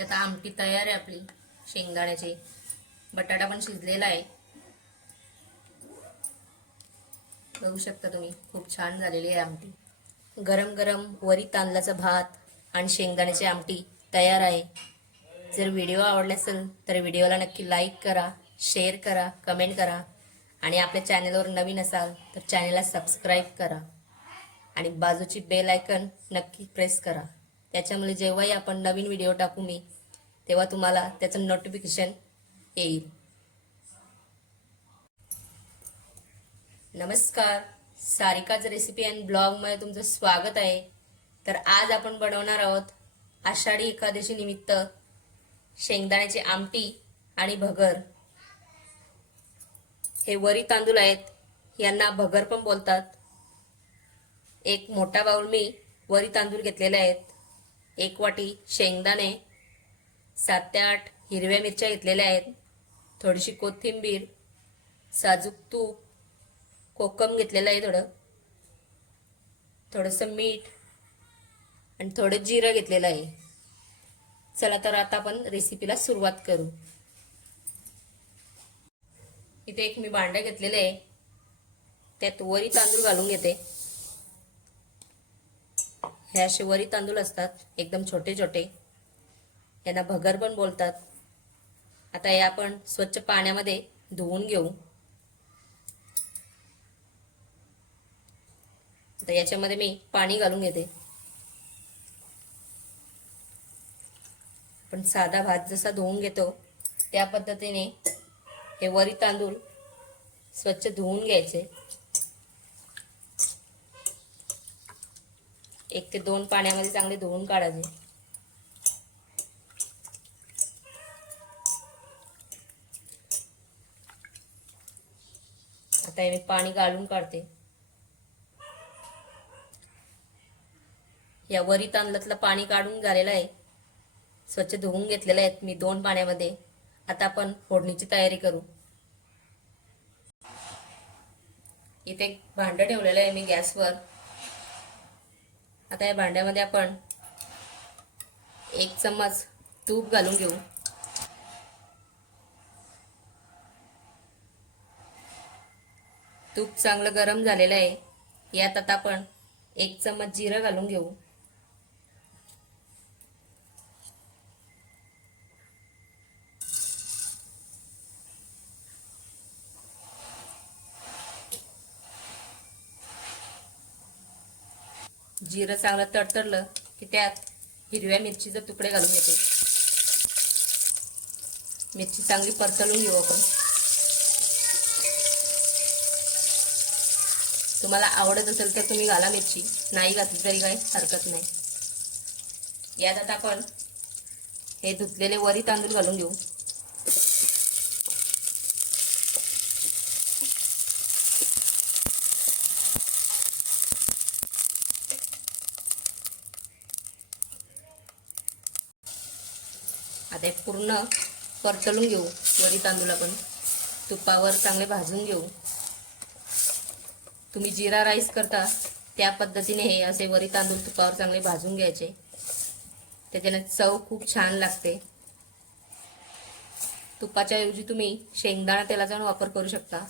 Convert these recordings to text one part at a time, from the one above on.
ती आता आमटी तयार आहे आपली. शेंगदाण्याची. बटाटा पण शिजलेला आहे. बघू शकता तुम्ही खूप छान झालेली आहे आमटी. गरम गरम वरी तांदळाचा भात आणि शेंगदाण्याची आमटी तयार आहे. जर व्हिडिओ आवडला असेल तर व्हिडिओला नक्की लाईक करा शेअर करा कमेंट करा. आणि आपल्या चॅनलवर नवीन असाल तर चॅनलला सबस्क्राईब करा. आणि बाजूची बेल आयकन नक्की प्रेस करा. त्याच्यामुळे जेव्हाही आपण नवीन व्हिडिओ टाकू मी तेव्हा तुम्हाला त्याचं नोटिफिकेशन येईल. नमस्कार. सारिकाच रेसिपी अँड ब्लॉगमध्ये तुमचं स्वागत आहे. तर आज आपण बनवणार आहोत आषाढी एकादशी निमित्त शेंगदाण्याची आमटी आणि भगर. हे वरी तांदूळ आहेत यांना भगर पण बोलतात. एक मोठा बाऊल मी वरी तांदूळ घेतलेले आहेत. एक वाटी शेंगदाणे सात ते आठ हिरव्या मिरच्या घेतलेल्या आहेत थोडीशी कोथिंबीर साजूक तूप कोकम घेतलेलं आहे थोडं थोडंसं मीठ आणि थोडं जिरं घेतलेलं आहे. चला तर आता आपण रेसिपीला सुरुवात करू. इथे एक मी भांडं घेतलेलं आहे. त्यात वरी तांदूळ घालून घेते. हे असे वरी तांदूळ असतात एकदम छोटे छोटे. यांना भगर पण बोलतात. आता हे आपण स्वच्छ पाण्यामध्ये धुवून घेऊ. आता याच्यामध्ये मी पाणी घालून घेते. पण साधा भात जसा धुवून घेतो त्या पद्धतीने हे वरी तांदूळ स्वच्छ धुवून घ्यायचे. एक ते दोन पाण्यामध्ये चांगले धुवून काढायचे. आता मी पाणी गाळून काढते. या वरी तांदळातलं पाणी काढून झालेलं आहे. स्वच्छ धुवून घेतलेले आहेत मी दोन पाण्यामध्ये. आता आपण फोडणीची तयारी करू. इथे एक भांडं ठेवलेलं आहे मी गॅसवर. आता या भांड्यामध्ये आपण एक चम्मच तूप घालून घेऊ. तूप चांगलं गरम झालेलं आहे. यात आता आपण एक चम्मच जिरं घालून घेऊ. जिरं चांगलं तडतडलं की त्यात हिरव्या मिरचीचे तुकडे घालून घेते मिरची चांगली परतळून घेऊ आपण. तुम्हाला आवडत असेल तर तुम्ही घाला मिरची. नाही घातली तरी काही हरकत नाही. यात आता आपण हे धुतलेले वरी तांदूळ घालून घेऊ. आता हे पूर्ण परतलून घेऊ वरी तांदूळ आपण तुपावर चांगले भाजून घेऊ. तुम्ही जिरा राईस करता त्या पद्धतीने हे असे वरी तांदूळ तुपावर चांगले भाजून घ्यायचे. त्याच्याने चव खूप छान लागते. तुपाच्या ऐवजी तुम्ही शेंगदाणा तेलाचा पण वापर करू शकता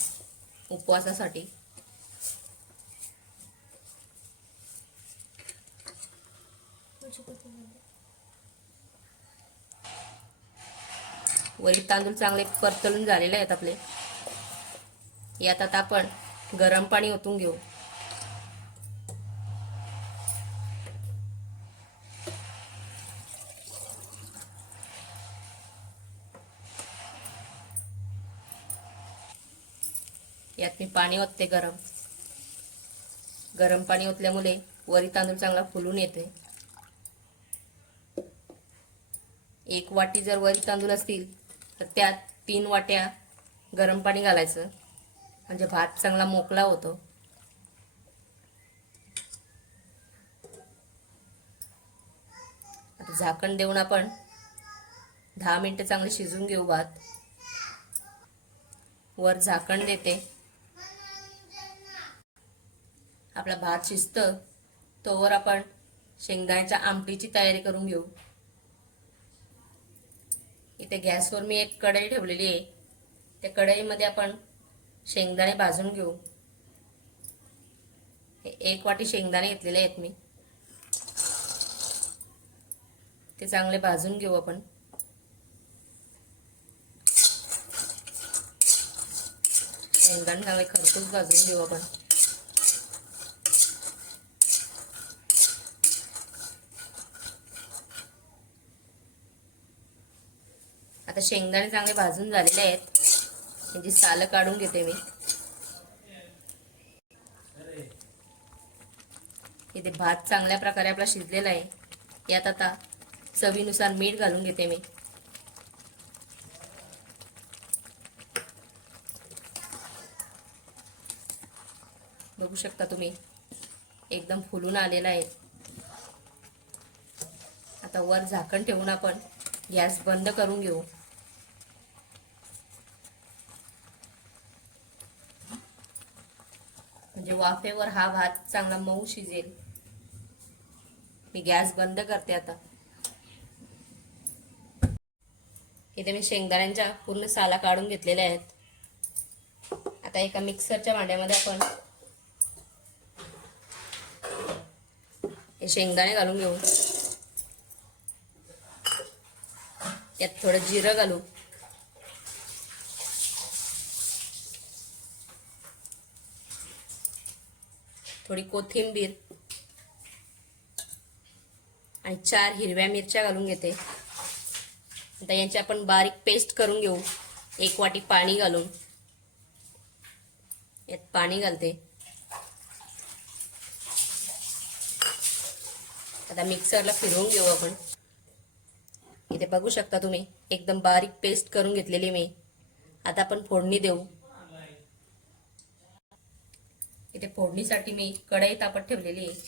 उपवासासाठी. वरी तांदूळ चांगले परतळून झालेले आहेत आपले. यात आता आपण गरम पाणी ओतून घेऊ. यात मी पाणी ओतते गरम. गरम पाणी ओतल्यामुळे वरी तांदूळ चांगला फुलून येते एक वाटी जर वरी तांदूळ असतील तर त्यात तीन वाट्या गरम पाणी घालायचं. म्हणजे भात चांगला मोकळा होतो. आता झाकण देऊन आपण दहा मिनिटं चांगले शिजून घेऊ भात. वर झाकण देते. आपला भात शिजतं तोवर आपण शेंगदाण्याच्या आमटीची तयारी करून घेऊ. इथे गॅसवर मी एक कढई ठेवलेली आहे. त्या कढईमध्ये आपण शेंगदाणे भाजून घेऊ. हे एक वाटी शेंगदाणे घेतलेले आहेत मी. ते चांगले भाजून घेऊ आपण. शेंगदाणे चांगले खरपूस भाजून घेऊ आपण. आता शेंगदाणे चांगले भाजून झालेले आहेत. म्हणजे सालं काढून घेते मी. इथे भात चांगल्या प्रकारे आपला शिजलेला आहे. यात आता चवीनुसार मीठ घालून घेते मी. बघू शकता तुम्ही एकदम फुलून आलेला आहे. आता वर झाकण ठेवून आपण गॅस बंद करून घेऊ. म्हणजे वाफेवर हा भात चांगला मऊ शिजेल. मी गॅस बंद करते आता. इथे मी शेंगदाण्यांच्या पूर्ण साला काढून घेतलेल्या आहेत. आता एका मिक्सरच्या भांड्यामध्ये आपण हे शेंगदाणे घालून घेऊ. यात थोडं जिरं घालू. थोडी कोथिंबीर आणि चार हिरव्या मिरच्या घालून घेते. आता यांची आपण बारीक पेस्ट करून घेऊ. एक वाटी पाणी घालून. यात पाणी घालते. आता मिक्सरला फिरवून घेऊ आपण. इथे बघू शकता तुम्ही एकदम बारीक पेस्ट करून घेतलेली मी. आता आपण फोडणी देऊ. इथे फोडणीसाठी मी कढई तापत ठेवलेली आहे.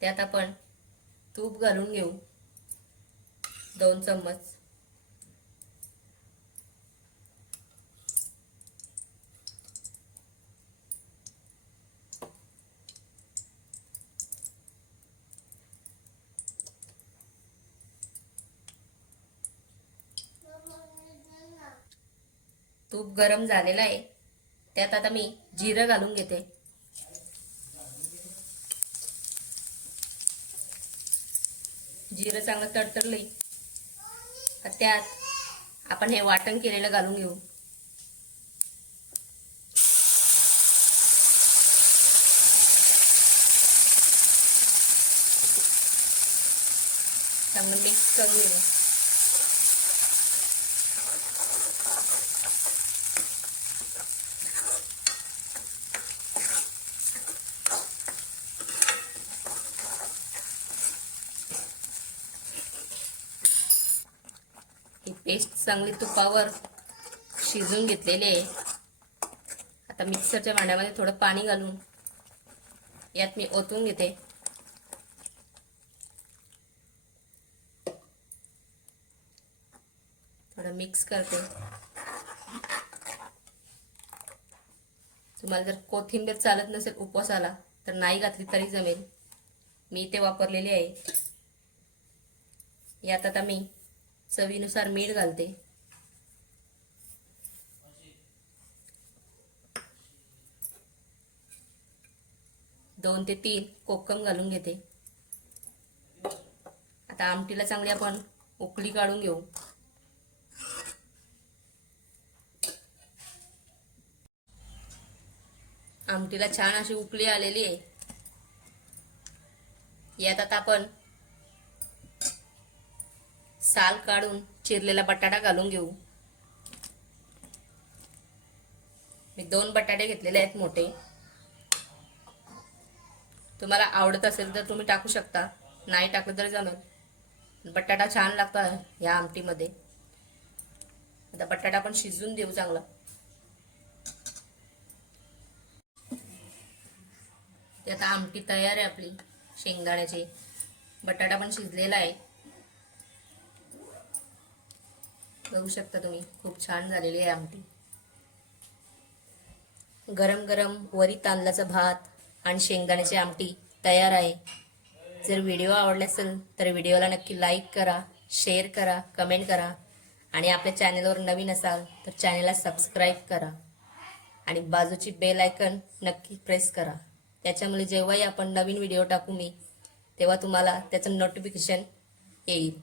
त्यात आपण तूप घालून घेऊ. दोन चम्मच. तूप गरम झालेलं आहे. त्यात आता मी जिरं घालून घेते. जिरं चांगलं तडतडलंय. तर त्यात आपण हे वाटण केलेलं घालून घेऊ. चांगलं मिक्स करून घेऊ ही पेस्ट चांगली तुपावर शिजून घेतलेली आहे. आता मिक्सरच्या भांड्यामध्ये थोडं पाणी घालून यात मी ओतून घेते. थोडं मिक्स करते. तुम्हाला जर कोथिंबीर चालत नसेल उपवास आला तर नाही घातली तरी जमेल. मी इथे वापरलेले आहे. यात आता मी चवीनुसार मीठ घालते. दोन ते तीन कोकम घालून घेते. आता आमटीला चांगली आपण उकळी काढून घेऊ. आमटीला छान अशी उकळी आलेली आहे. यात आता आपण साल काढून चिरलेला बटाटा घालून घेऊ. मी दोन बटाटे घेतलेले आहेत मोठे. तुम्हाला आवडत असेल तर तुम्ही टाकू शकता. नाही टाकलं तर जमेल बटाटा छान लागतो ह्या आमटीमध्ये. आता बटाटा पण शिजून देऊ चांगला. आता आमटी तयार आहे आपली. शेंगदाण्याची. बटाटा पण शिजलेला आहे. बघू शकता तुम्ही. खूप छान झालेली आहे आमटी. गरम गरम वरी तांदळाचा भात आणि शेंगदाण्याची आमटी तयार आहे. जर व्हिडिओ आवडला असेल तर व्हिडिओला नक्की लाईक करा शेअर करा कमेंट करा आणि आपल्या चॅनलवर नवीन असाल तर चॅनलला सबस्क्राईब करा आणि बाजूची बेल आयकन नक्की प्रेस करा. त्याच्यामुळे जेव्हाही आपण नवीन व्हिडिओ टाकू मी तेव्हा तुम्हाला त्याचं नोटिफिकेशन येईल.